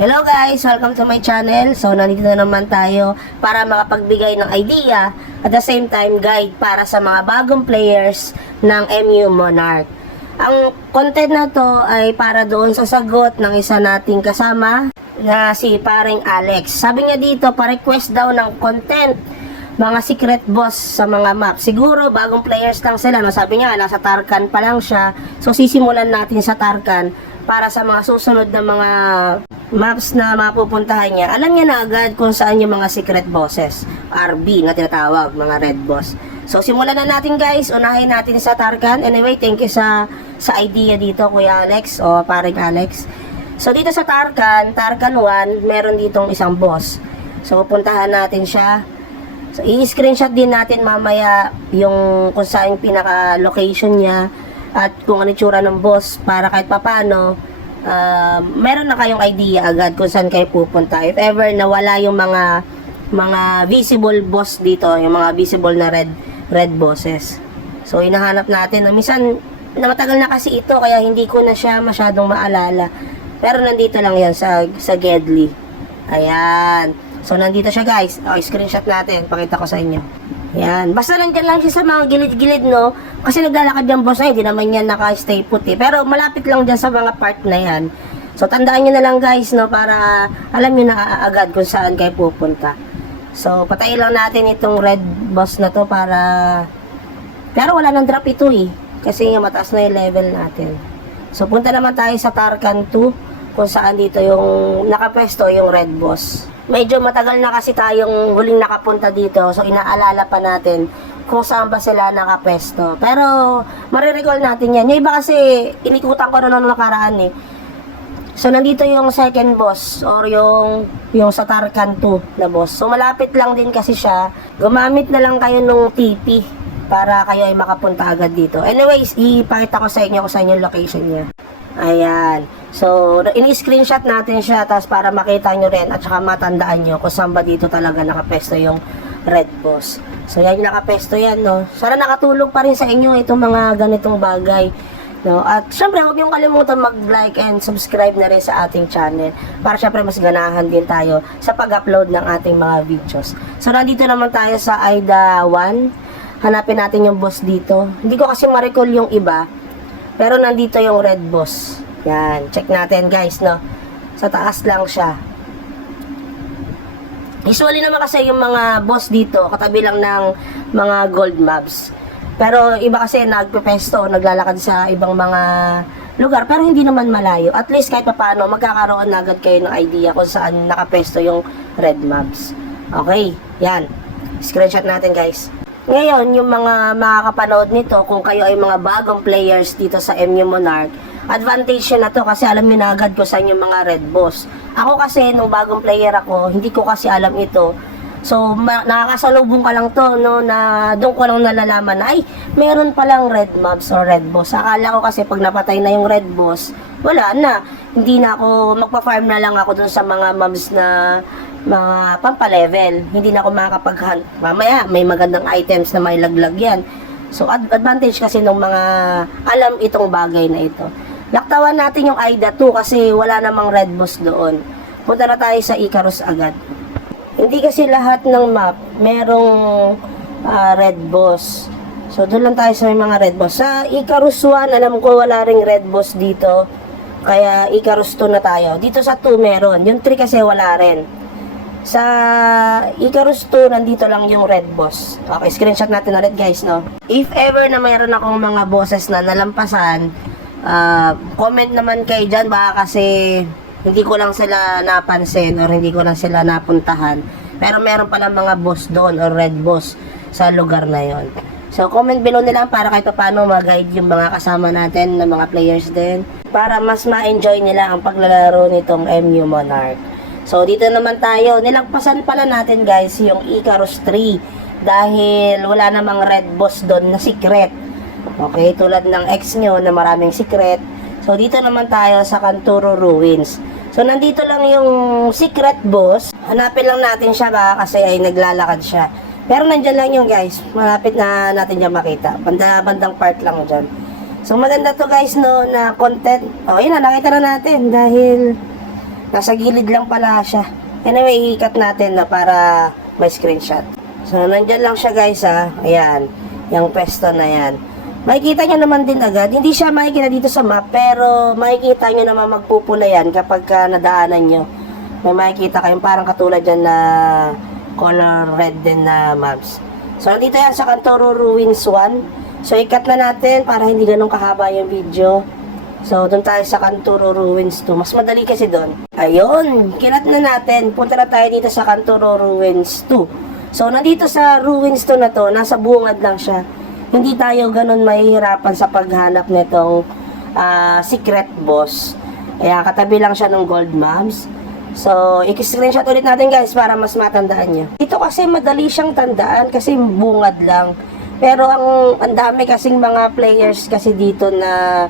Hello guys! Welcome to my channel. So, nandito na naman tayo para makapagbigay ng idea at the same time guide para sa mga bagong players ng MU Monarch. Ang content na to ay para doon sa sagot ng isa nating kasama na si paring Alex. Sabi niya dito, pa-request daw ng content mga secret boss sa mga map. Siguro bagong players lang sila, no? Sabi niya nasa Tarkan pa lang siya. So sisimulan natin sa Tarkan para sa mga susunod na mga maps na mapupuntahan niya. Alam niya na agad kung saan yung mga secret bosses, RB na tinatawag, mga red boss. So simulan na natin guys. Unahin natin sa Tarkan. Anyway, thank you sa idea dito Kuya Alex o paring Alex. So dito sa Tarkan 1, meron ditong isang boss. So pupuntahan natin siya. So, i-screenshot din natin mamaya yung kung saan yung pinaka-location niya at kung ano itsura ng boss para kahit papano meron na kayong idea agad kung saan kayo pupunta. If ever nawala yung mga visible boss dito, yung mga visible na red bosses. So, hinahanap natin. Minsan, matagal na kasi ito kaya hindi ko na siya masyadong maalala. Pero nandito lang yan sa Gedli. Ayan. So, nandito siya guys. Okay, screenshot natin. Pakita ko sa inyo. Yan. Basta nandyan lang siya sa mga gilid-gilid, no? Kasi naglalakad yung boss na hindi naman yan naka-stay put, eh. Pero malapit lang dyan sa mga part na yan. So, tandaan nyo na lang guys, no? Para alam nyo na agad kung saan kayo pupunta. So, patayin lang natin itong red boss na to para... Pero wala nang drop ito, eh. Kasi yung mataas na yung level natin. So, punta naman tayo sa Tarkan 2 kung saan dito yung nakapwesto yung red boss. Medyo matagal na kasi tayong huling nakapunta dito. So, inaalala pa natin kung saan ba sila nakapwesto. Pero, marirecall natin yan. Yung iba kasi, inikutan ko na nung nakaraan eh. So, nandito yung second boss or yung sa Tarkan 2 na boss. So, malapit lang din kasi siya. Gumamit na lang kayo nung TP para kayo ay makapunta agad dito. Anyways, ipakita ko sa inyo kung saan yung location niya. Ayan. So, ini-screenshot natin siya tapos para makita nyo rin at saka matandaan nyo kung saan ba dito talaga nakapesto yung red boss. So, yan yung nakapesto yan, no? Sana nakatulong pa rin sa inyo itong mga ganitong bagay, no? At syempre, huwag niyong kalimutan mag-like and subscribe na rin sa ating channel para syempre mas ganahan din tayo sa pag-upload ng ating mga videos. So, nandito naman tayo sa Aida 1. Hanapin natin yung boss dito. Hindi ko kasi ma-recall yung iba. Pero nandito yung red boss. Yan, check natin guys, no? Sa taas lang siya. Usually naman kasi yung mga boss dito, katabi lang ng mga gold mobs. Pero iba kasi nagpepesto, naglalakad sa ibang mga lugar, pero hindi naman malayo. At least kahit paano, magkakaroon na agad kayo ng idea kung saan nakapesto yung red mobs. Okay, yan. Screenshot natin guys. Ngayon, yung mga makakapanood nito, kung kayo ay mga bagong players dito sa MU Monarch, advantage na to kasi alam nyo na agad kung saan yung mga red boss. Ako kasi, nung bagong player ako, hindi ko kasi alam ito. So, nakakasalubong ka lang to, no, na doon ko lang nalalaman na, ay, meron palang red mobs or red boss. Akala ko kasi pag napatay na yung red boss, wala na. Hindi na ako, magpa-farm na lang ako dun sa mga mobs na mga pampalevel. Hindi na ako makakapag-hunt. Mamaya, may magandang items na may laglag yan. So, advantage kasi ng mga alam itong bagay na ito. Laktawan natin yung Aida 2 kasi wala namang red boss doon. Punta na tayo sa Icarus agad. Hindi kasi lahat ng map merong red boss. So, doon lang tayo sa mga red boss. Sa Icarus 1, alam ko wala ring red boss dito. Kaya Icarus 2 na tayo. Dito sa 2 meron. Yung 3 kasi wala rin. Sa Icarus 2, nandito lang yung red boss. Okay, screenshot natin ulit guys, no? If ever na mayroon akong mga bosses na nalampasan, comment naman kayo dyan. Baka kasi hindi ko lang sila napansin or hindi ko lang sila napuntahan. Pero meron pala mga boss doon or red boss sa lugar na yon. So, comment below nila para kahit paano mag-guide yung mga kasama natin na mga players din. Para mas ma-enjoy nila ang paglalaro nitong MU Monarch. So, dito naman tayo. Nilagpasan pala natin guys yung Icarus 3 dahil wala namang red boss doon na secret. Okay, tulad ng X nyo na maraming secret. So, dito naman tayo sa Kanturo Ruins. So, nandito lang yung secret boss. Hanapin lang natin siya ba kasi ay naglalakad siya. Pero nandyan lang yung guys. Malapit na natin dyan makita. Bandang part lang dyan. So, maganda to guys, no, na content. O, yun na, nakita na natin dahil Nasa gilid lang pala siya. Anyway, iikat natin na para may screenshot. So, nandyan lang siya guys ha. Ayan. Yung pesto na yan. Makikita nyo naman din agad. Hindi siya makikita dito sa map, pero makikita nyo naman magpupula yan kapag nadaanan nyo. May makikita kayong parang katulad dyan na color red din na maps. So, nandito yan sa Cantoro Ruins 1. So, ikat na natin para hindi ganun kahaba yung video. So, doon tayo sa Cantoro Ruins 2. Mas madali kasi doon. Ayun, kinat na natin. Punta na tayo dito sa Cantoro Ruins 2. So, nandito sa Ruins 2 na to, nasa bungad lang siya. Hindi tayo ganun mahihirapan sa paghanap nitong secret boss. Ayan, katabi lang siya ng gold mobs. So, i-screenshot ulit natin guys para mas matandaan nyo. Dito kasi madali siyang tandaan kasi bungad lang. Pero ang dami kasing mga players kasi dito na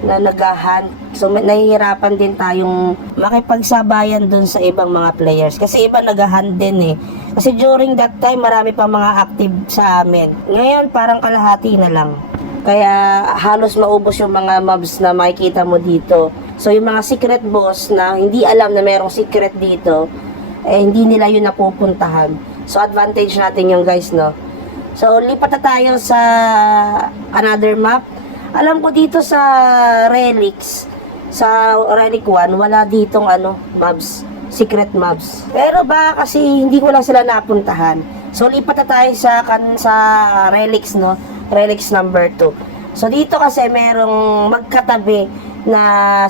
naghahunt. So, nahihirapan din tayong makipagsabayan dun sa ibang mga players. Kasi iba naghahunt din eh. Kasi during that time, marami pa mga active sa amin. Ngayon, parang kalahati na lang. Kaya halos maubos yung mga mobs na makikita mo dito. So, yung mga secret boss na hindi alam na merong secret dito, eh, hindi nila yun napupuntahan. So, advantage natin yung guys, no? So, lipat na tayo sa another map. Alam ko dito sa Relics, sa Relic 1, wala ditong mobs, secret mobs. Pero baka kasi hindi ko lang sila napuntahan. So, lipat na tayo sa Relics, no? Relics number 2. So, dito kasi merong magkatabi na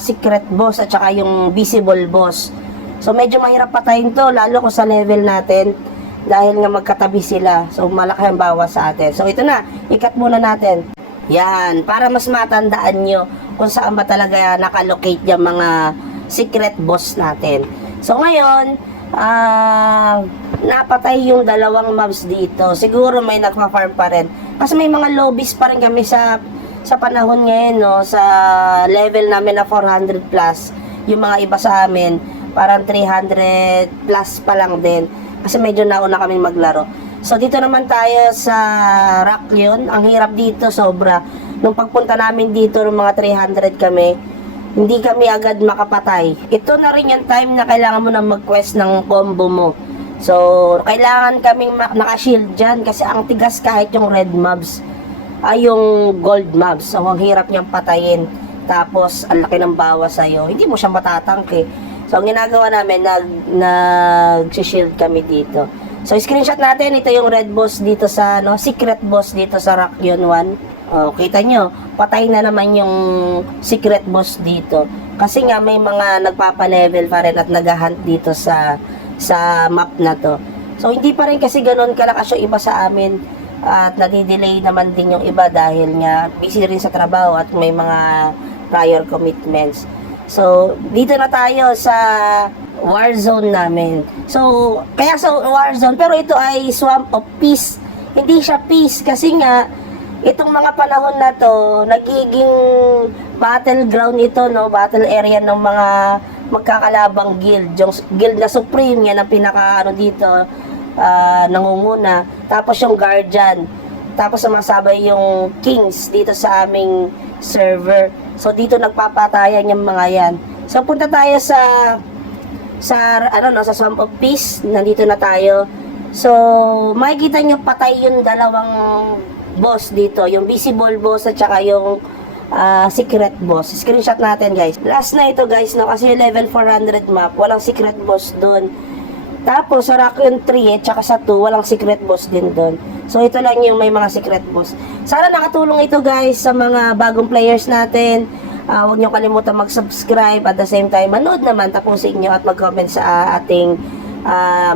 secret boss at saka yung visible boss. So, medyo mahirap patayin to, lalo kung sa level natin. Dahil nga magkatabi sila. So, malaki ang bawas sa atin. So, ito na. Ikat muna natin. Yan. Para mas matandaan nyo kung saan ba talaga nakalocate yung mga secret boss natin. So, ngayon, napatay yung dalawang mobs dito. Siguro may nagpa-farm pa rin. Kasi may mga lobbies pa rin kami sa panahon ngayon, no? Sa level namin na 400 plus. Yung mga iba sa amin, parang 300 plus pa lang din. Kasi medyo nauna kami maglaro. So, dito naman tayo sa Rakyon. Ang hirap dito, sobra. Nung pagpunta namin dito, ng mga 300 kami, hindi kami agad makapatay. Ito na rin yung time na kailangan mo na mag-quest ng combo mo. So, kailangan kaming naka-shield dyan kasi ang tigas kahit yung red mobs ay yung gold mobs. So, ang hirap niyang patayin. Tapos, ang laki ng bawas sa'yo. Hindi mo siya matatangke. So, ang ginagawa namin, nag-shield kami dito. So, screenshot natin. Ito yung red boss dito sa, secret boss dito sa Rakyon 1. Oh, kita nyo, patay na naman yung secret boss dito. Kasi nga, may mga nagpapa-level pa rin at nag-hunt dito sa map na to. So, hindi pa rin kasi ganun kalakas yung iba sa amin. At nadidelay naman din yung iba dahil nga busy rin sa trabaho at may mga prior commitments. So, dito na tayo sa Warzone namin. So, kaya sa Warzone, pero ito ay Swamp of Peace. Hindi siya peace kasi nga, itong mga panahon na to, nagiging battleground ito, no? Battle area ng mga magkakalabang guild. Yung guild na Supreme, yan ang pinaka, dito, nangunguna. Tapos yung Guardian. Tapos sumasabay yung Kings dito sa aming server. So, dito nagpapatayan yung mga yan. So, punta tayo sa Swamp of Peace. Nandito na tayo. So, makikita nyo patay yung dalawang boss dito. Yung visible boss at saka yung secret boss. Screenshot natin, guys. Last na ito, guys, no? Kasi level 400 map. Walang secret boss doon. Tapos, sa Rakyon 3 at saka sa 2, walang secret boss din doon. So, ito lang yung may mga secret boss. Sana nakatulong ito, guys, sa mga bagong players natin. Huwag nyo kalimutan mag-subscribe at the same time, manood naman, tapusin nyo at mag-comment sa ating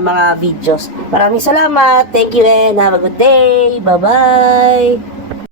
mga videos. Maraming salamat. Thank you and have a good day. Bye-bye.